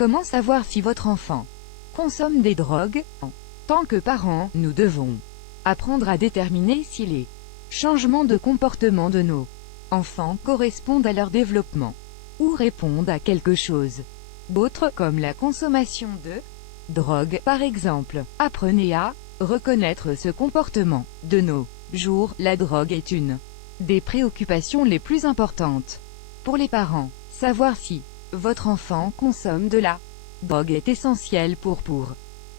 Comment savoir si votre enfant consomme des drogues? En tant que parents, nous devons apprendre à déterminer si les changements de comportement de nos enfants correspondent à leur développement, ou répondent à quelque chose d'autre, comme la consommation de drogue, par exemple. Apprenez à reconnaître ce comportement. De nos jours, la drogue est une des préoccupations les plus importantes pour les parents. Savoir si votre enfant consomme de la drogue est essentiel pour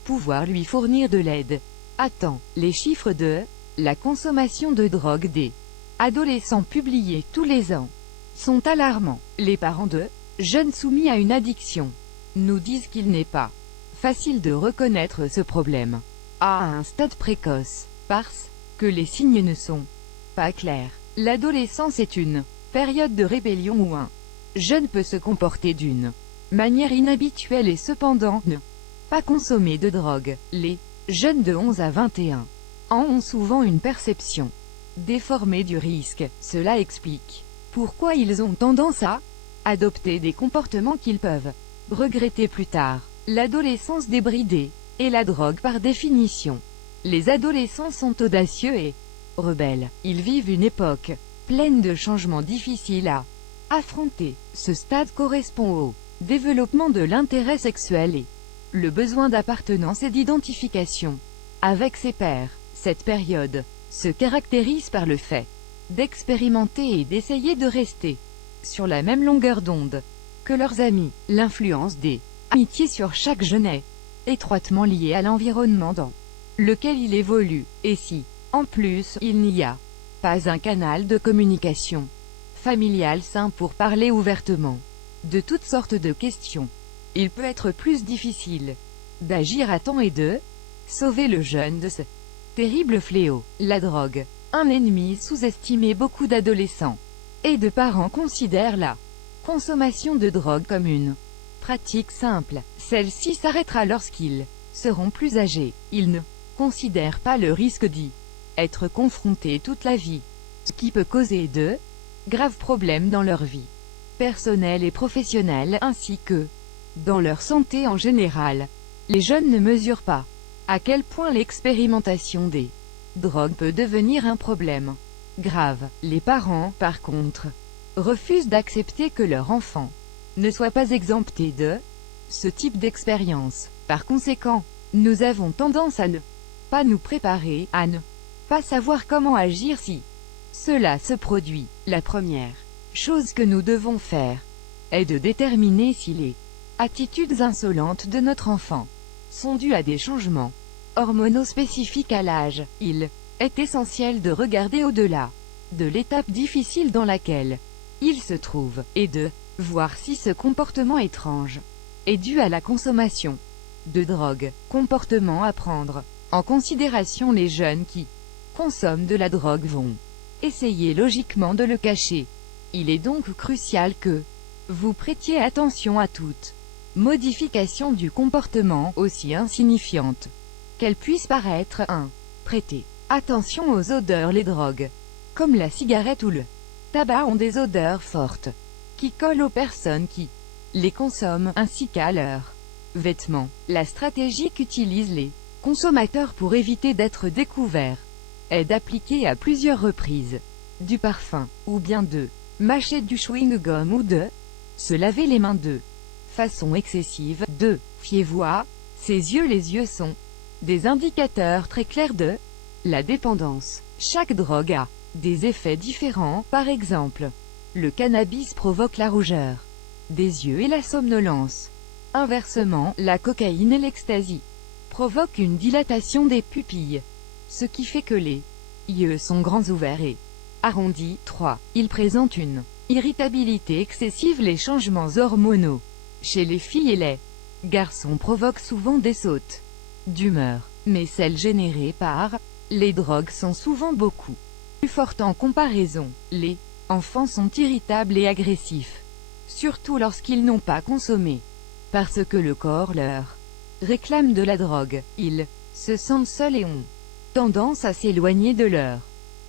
pouvoir lui fournir de l'aide à temps. Les chiffres de la consommation de drogue des adolescents publiés tous les ans sont alarmants. Les parents de jeunes soumis à une addiction nous disent qu'il n'est pas facile de reconnaître ce problème à un stade précoce, parce que les signes ne sont pas clairs. L'adolescence est une période de rébellion où un jeune peut se comporter d'une manière inhabituelle et cependant ne pas consommer de drogue. Les jeunes de 11 à 21 ans ont souvent une perception déformée du risque. Cela explique pourquoi ils ont tendance à adopter des comportements qu'ils peuvent regretter plus tard. L'adolescence débridée et la drogue par définition. Les adolescents sont audacieux et rebelles. Ils vivent une époque pleine de changements difficiles à affronter. Ce stade correspond au développement de l'intérêt sexuel et le besoin d'appartenance et d'identification avec ses pairs. Cette période se caractérise par le fait d'expérimenter et d'essayer de rester sur la même longueur d'onde que leurs amis. L'influence des amitiés sur chaque jeune est étroitement liée à l'environnement dans lequel il évolue, et si, en plus, il n'y a pas un canal de communication familial sain pour parler ouvertement de toutes sortes de questions, il peut être plus difficile d'agir à temps et de sauver le jeune de ce terrible fléau. La drogue, un ennemi sous-estimé. Beaucoup d'adolescents et de parents considèrent la consommation de drogue comme une pratique simple. Celle-ci s'arrêtera lorsqu'ils seront plus âgés. Ils ne considèrent pas le risque d'y être confrontés toute la vie, ce qui peut causer de graves problèmes dans leur vie personnelle et professionnelle, ainsi que dans leur santé en général. Les jeunes ne mesurent pas à quel point l'expérimentation des drogues peut devenir un problème grave. Les parents, par contre, refusent d'accepter que leur enfant ne soit pas exempté de ce type d'expérience. Par conséquent, nous avons tendance à ne pas nous préparer, à ne pas savoir comment agir si cela se produit. La première chose que nous devons faire est de déterminer si les attitudes insolentes de notre enfant sont dues à des changements hormonaux spécifiques à l'âge. Il est essentiel de regarder au-delà de l'étape difficile dans laquelle il se trouve, et de voir si ce comportement étrange est dû à la consommation de drogue. Comportement à prendre en considération. Les jeunes qui consomment de la drogue vont essayer logiquement de le cacher. Il est donc crucial que vous prêtiez attention à toute modification du comportement, aussi insignifiante qu'elle puisse paraître. 1. Prêtez attention aux odeurs. Les drogues, comme la cigarette ou le tabac, ont des odeurs fortes qui collent aux personnes qui les consomment, ainsi qu'à leurs vêtements. La stratégie qu'utilisent les consommateurs pour éviter d'être découverts est d'appliquer à plusieurs reprises du parfum, ou bien de mâcher du chewing-gum, ou de se laver les mains de façon excessive. 2. Fiez-vous à ses yeux. Les yeux sont des indicateurs très clairs de la dépendance. Chaque drogue a des effets différents. Par exemple, le cannabis provoque la rougeur des yeux et la somnolence. Inversement, la cocaïne et l'ecstasy provoquent une dilatation des pupilles, ce qui fait que les yeux sont grands ouverts et arrondis. 3. Ils présentent une irritabilité excessive. Les changements hormonaux chez les filles et les garçons provoquent souvent des sautes d'humeur, mais celles générées par les drogues sont souvent beaucoup plus fortes en comparaison. Les enfants sont irritables et agressifs, surtout lorsqu'ils n'ont pas consommé, parce que le corps leur réclame de la drogue. Ils se sentent seuls et ont tendance à s'éloigner de leurs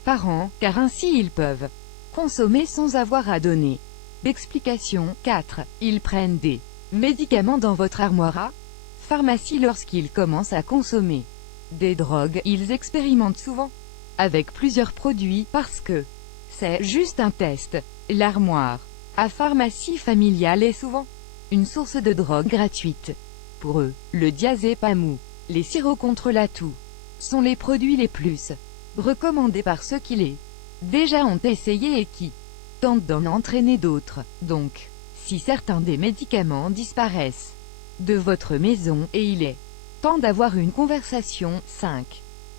parents, car ainsi ils peuvent consommer sans avoir à donner d'explication. 4. Ils prennent des médicaments dans votre armoire à pharmacie. Lorsqu'ils commencent à consommer des drogues, ils expérimentent souvent avec plusieurs produits, parce que c'est juste un test. L'armoire à pharmacie familiale est souvent une source de drogue gratuite. Pour eux, le diazépam ou les sirops contre la toux sont les produits les plus recommandés par ceux qui les déjà ont essayé et qui tentent d'en entraîner d'autres. Donc, si certains des médicaments disparaissent de votre maison, et il est temps d'avoir une conversation, 5.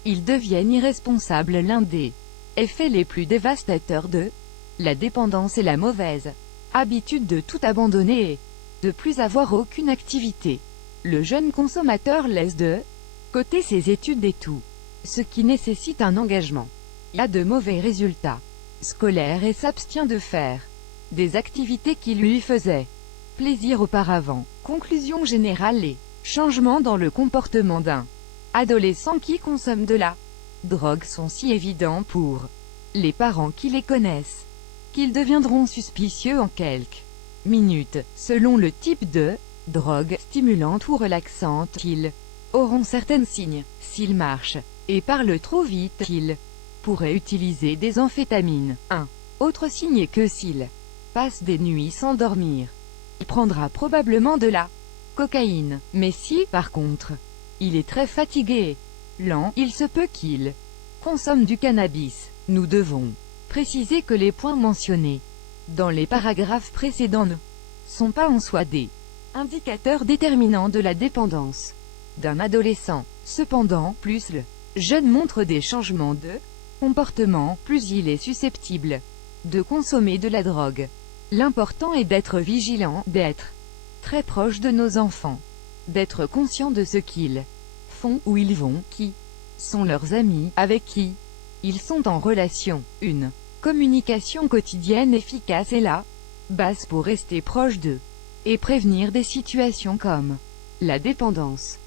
Ils deviennent irresponsables. L'un des effets les plus dévastateurs de la dépendance est la mauvaise habitude de tout abandonner et de plus avoir aucune activité. Le jeune consommateur laisse de côté ses études et tout ce qui nécessite un engagement. Il a de mauvais résultats scolaires et s'abstient de faire des activités qui lui faisaient plaisir auparavant. Conclusion générale: les changements dans le comportement d'un adolescent qui consomme de la drogue sont si évidents pour les parents qui les connaissent qu'ils deviendront suspicieux en quelques minutes. Selon le type de drogue, stimulante ou relaxante, ils auront certains signes. S'ils marchent et parlent trop vite, ils pourraient utiliser des amphétamines. Un autre signe est que s'il passe des nuits sans dormir, il prendra probablement de la cocaïne. Mais si, par contre, il est très fatigué et lent, il se peut qu'il consomme du cannabis. Nous devons préciser que les points mentionnés dans les paragraphes précédents ne sont pas en soi des indicateurs déterminants de la dépendance d'un adolescent. Cependant, plus le jeune montre des changements de comportement, plus il est susceptible de consommer de la drogue. L'important est d'être vigilant, d'être très proche de nos enfants, d'être conscient de ce qu'ils font, où ils vont, qui sont leurs amis, avec qui ils sont en relation. Une communication quotidienne efficace est la base pour rester proche d'eux et prévenir des situations comme la dépendance.